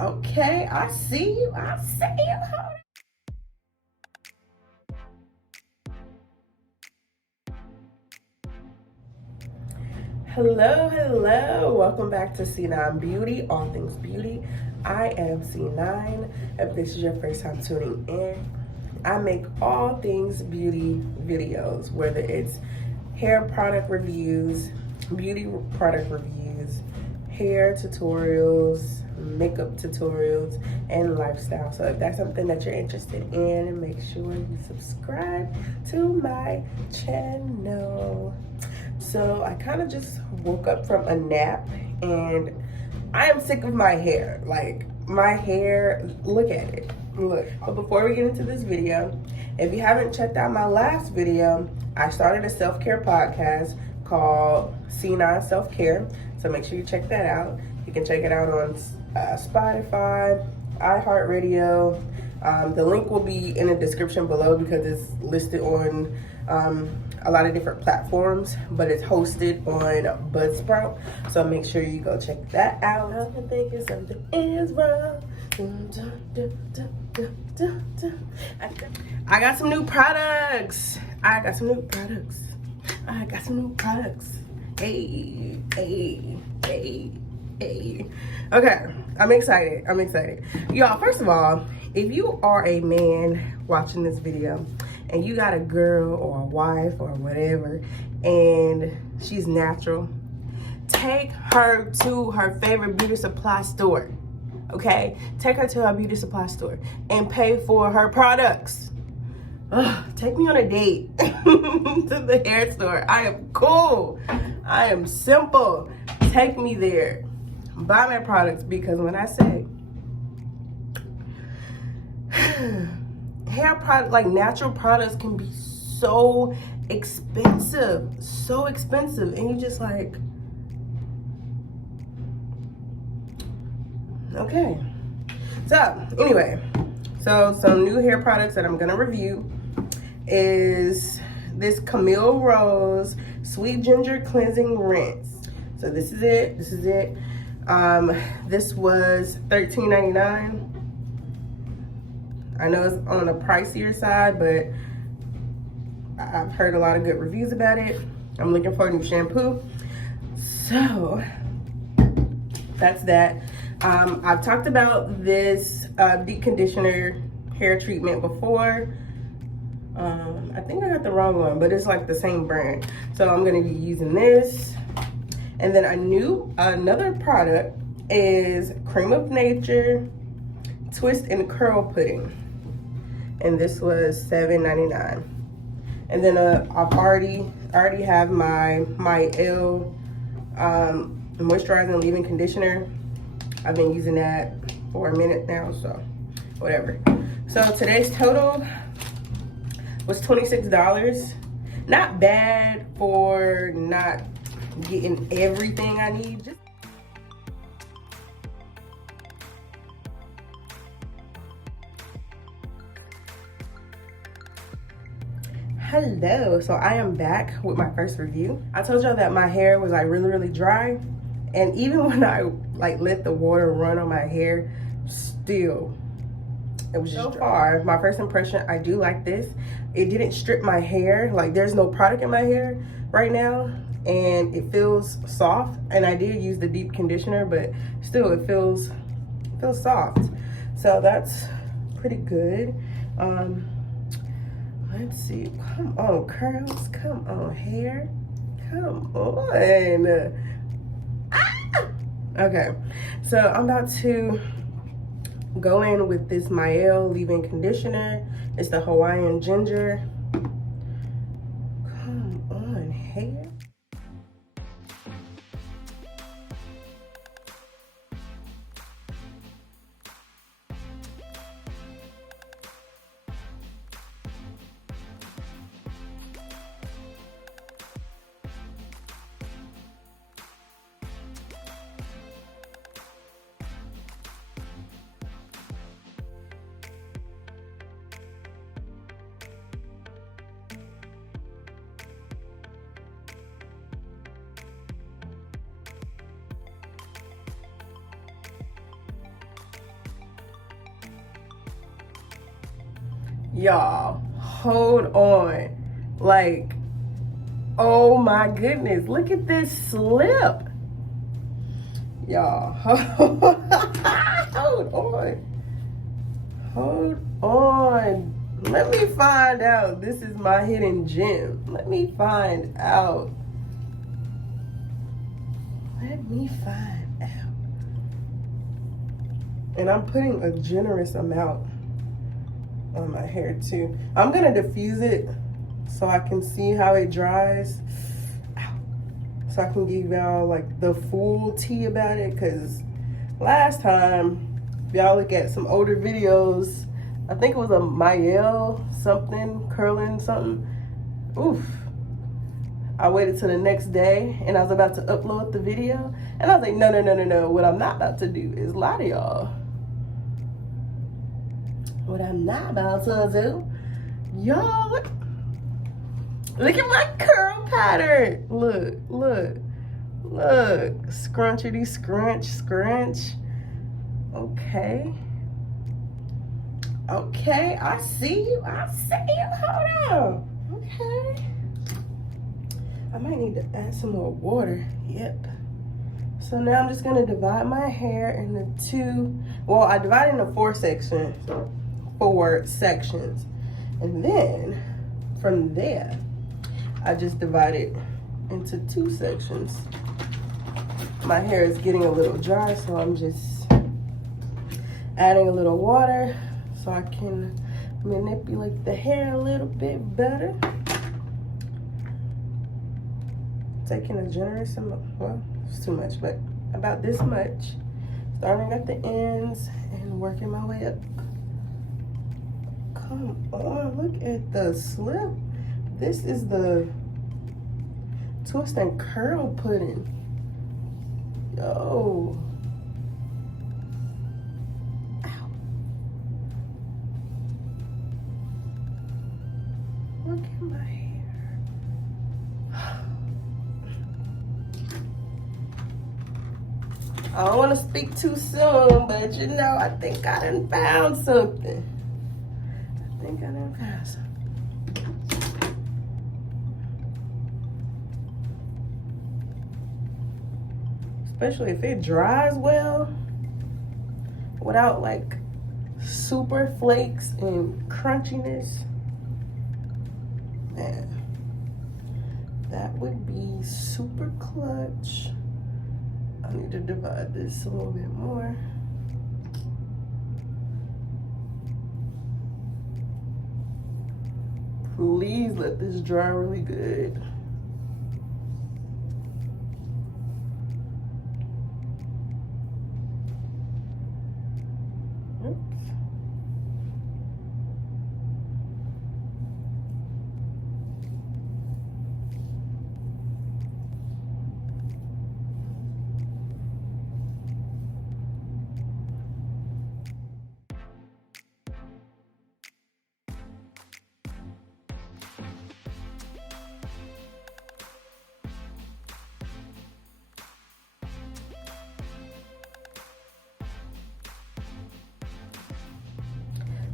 Okay, I see you. I see you. Hello, hello. Welcome back to C9 Beauty, all things beauty. I am C9. If this is your first time tuning in, I make all things beauty videos, whether it's hair product reviews, beauty product reviews, hair tutorials, makeup tutorials, and lifestyle. So if that's something that you're interested in, make sure you subscribe to my channel. So I kind of just woke up from a nap and I am sick of my hair. Like, my hair, look at it. Look. But before we get into this video, if you haven't checked out my last video, I started a self-care podcast called C9 Self-Care. So make sure you check that out. You can check it out on Spotify, iHeartRadio. The link will be in the description below because it's listed on a lot of different platforms, but it's hosted on Buzzsprout. So make sure you go check that out. I'm thinking something is wrong. I got some new products. Hey, hey, hey, hey. Okay, I'm excited. Y'all, first of all, if you are a man watching this video and you got a girl or a wife or whatever and she's natural, take her to her favorite beauty supply store. Okay, take her to her beauty supply store and pay for her products. Take me on a date to the hair store. I am cool. I am simple. Take me there. Buy my products, because when I say hair product, like natural products, can be so expensive, and you just like, okay. So anyway, so some new hair products that I'm gonna review is this Camille Rose Sweet Ginger Cleansing Rinse. So this is it. This was $13.99. I know it's on the pricier side, but I've heard a lot of good reviews about it. I'm looking for a new shampoo. So that's that. I've talked about this deep conditioner hair treatment before. I think I got the wrong one, but it's like the same brand. So I'm gonna be using this. And then another product is Creme of Nature Twist and Curl Pudding. And this was $7.99. And then I've already have my Elle moisturizing leave-in conditioner. I've been using that for a minute now, so whatever. So today's total was $26. Not bad for not getting everything I need. Hello, so I am back with my first review. I told y'all that my hair was like really dry, and even when I like let the water run on my hair, still it was just dry. My first impression, I do like this. It didn't strip my hair. Like, there's no product in my hair right now, and it feels soft. And I did use the deep conditioner, but still it feels soft. So that's pretty good. Let's see. Come on, curls. Come on, hair. Come on. Ah! Okay, so I'm about to go in with this Elle leave-in conditioner. It's the Hawaiian Ginger. Come on, hair. Y'all, hold on. Like, oh my goodness, look at this slip. Y'all, hold on. Hold on. Let me find out. This is my hidden gem. Let me find out. Let me find out. And I'm putting a generous amount on my hair too. I'm gonna diffuse it so I can see how it dries. Ow. So I can give y'all like the full tea about it, because last time, if y'all look at some older videos, I think it was a Mayel something, curling something. Oof. I waited till the next day and I was about to upload the video. And I was like, no. What I'm not about to do is lie to y'all. What I'm not about to do, y'all, look at my curl pattern. Look. Scrunchity scrunch. Okay, I see you. Hold on. Okay. I might need to add some more water. Yep. So now I'm just gonna divide my hair into two. Well, I divided into four sections. And then from there, I just divided into two sections. My hair is getting a little dry, so I'm just adding a little water so I can manipulate the hair a little bit better. Taking a generous amount, well, it's too much, but about this much. Starting at the ends and working my way up. Come on, look at the slip. This is the twist and curl pudding. Yo. Ow. Look at my hair. I don't want to speak too soon, but you know, I think I done found something. Especially if it dries well, without like super flakes and crunchiness. Man, that would be super clutch. I need to divide this a little bit more. Please let this dry really good. Oops.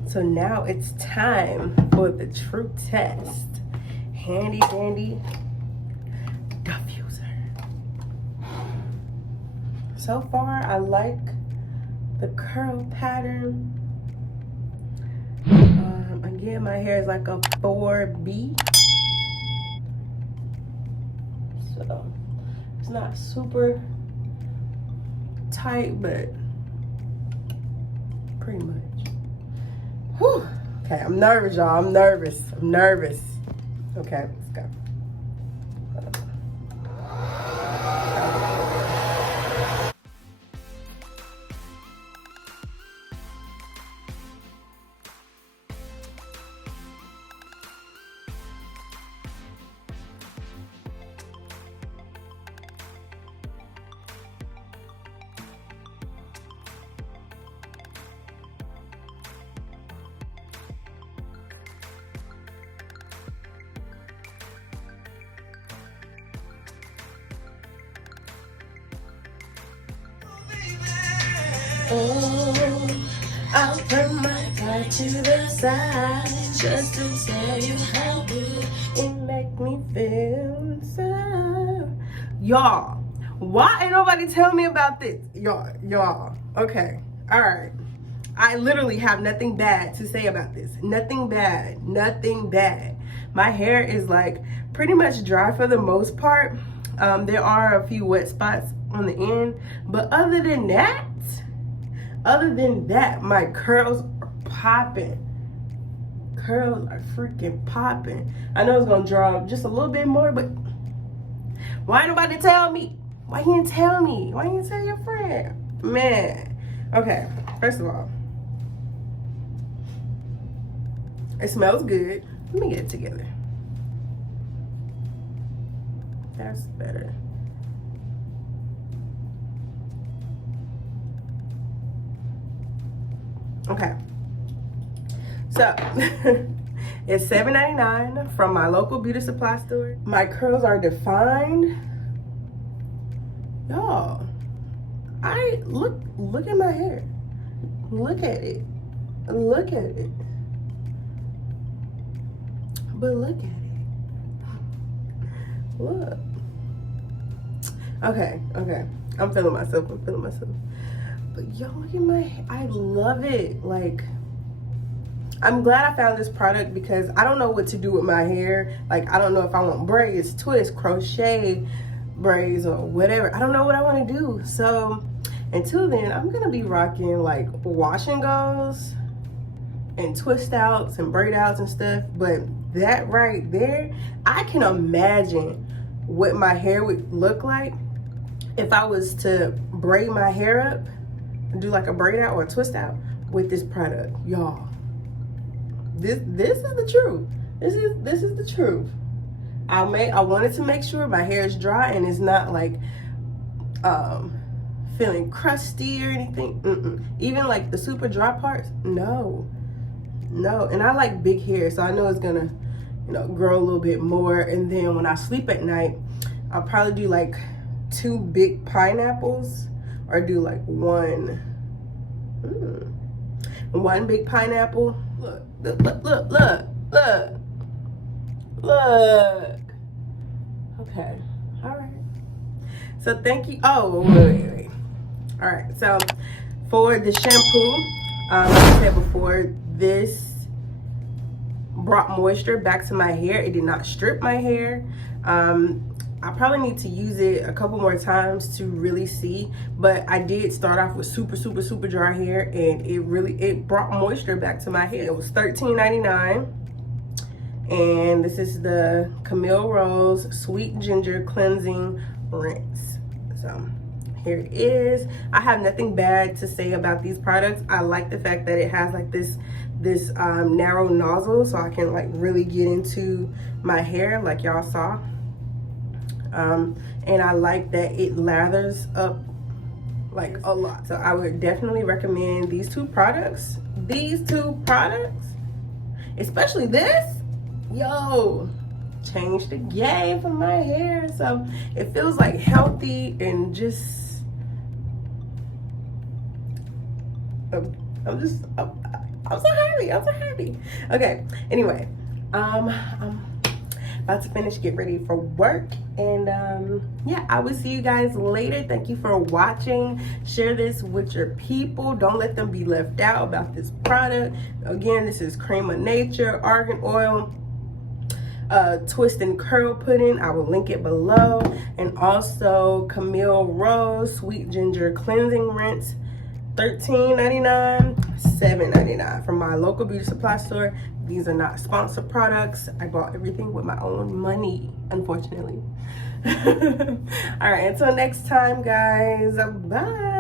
So now it's time for the true test. Handy dandy diffuser. So far, I like the curl pattern. Again, my hair is like a 4B. So it's not super tight, but pretty much. Whew. Okay, I'm nervous, y'all. I'm nervous. Okay, let's go. Oh, I'll turn my side to the side, just to tell you how good it make me feel inside. Y'all, why ain't nobody tell me about this? Y'all, okay, all right. I literally have nothing bad to say about this. Nothing bad, nothing bad. My hair is like pretty much dry for the most part. There are a few wet spots on the end, but other than that, my curls are popping. Curls are freaking popping. I know it's gonna draw just a little bit more, but why ain't nobody tell me? Why you didn't tell me? Why you didn't tell your friend? Man, okay, first of all, it smells good. Let me get it together. That's better. Okay. So, it's $7.99 from my local beauty supply store. My curls are defined. Y'all, look at my hair. Look at it. Look at it. But look at it. Look. Okay. I'm feeling myself. But y'all, look at my hair. I love it. Like, I'm glad I found this product because I don't know what to do with my hair. Like, I don't know if I want braids, twists, crochet braids, or whatever. I don't know what I want to do. So, until then, I'm going to be rocking, like, wash and goes and twist outs and braid outs and stuff. But that right there, I can imagine what my hair would look like if I was to braid my hair up and do like a braid out or a twist out with this product. Y'all, this is the truth. This is the truth. I wanted to make sure my hair is dry and it's not like feeling crusty or anything. Even like the super dry parts, no. And I like big hair, so I know it's gonna, grow a little bit more. And then when I sleep at night, I'll probably do like 2 big pineapples, or do like one big pineapple. Look. Okay, all right. So thank you. Oh, wait. All right, so for the shampoo, like I said before, this brought moisture back to my hair. It did not strip my hair. I probably need to use it a couple more times to really see, but I did start off with super dry hair, and it brought moisture back to my hair. It was $13.99, and this is the Camille Rose Sweet Ginger Cleansing Rinse. So here it is. I have nothing bad to say about these products. I like the fact that it has like this narrow nozzle, so I can like really get into my hair like y'all saw. And I like that it lathers up like a lot. So I would definitely recommend these two products, especially this. Yo, changed the game for my hair. So it feels like healthy and just I'm so happy. Okay, anyway, I'm about to finish, get ready for work, and yeah, I will see you guys later. Thank you for watching. Share this with your people. Don't let them be left out about this product. Again, this is Creme of Nature Argan Oil twist and curl pudding. I will link it below. And also Camille Rose Sweet Ginger Cleansing Rinse, $13.99, $7.99 from my local beauty supply store. These are not sponsored products. I bought everything with my own money, unfortunately. All right, until next time, guys. Bye.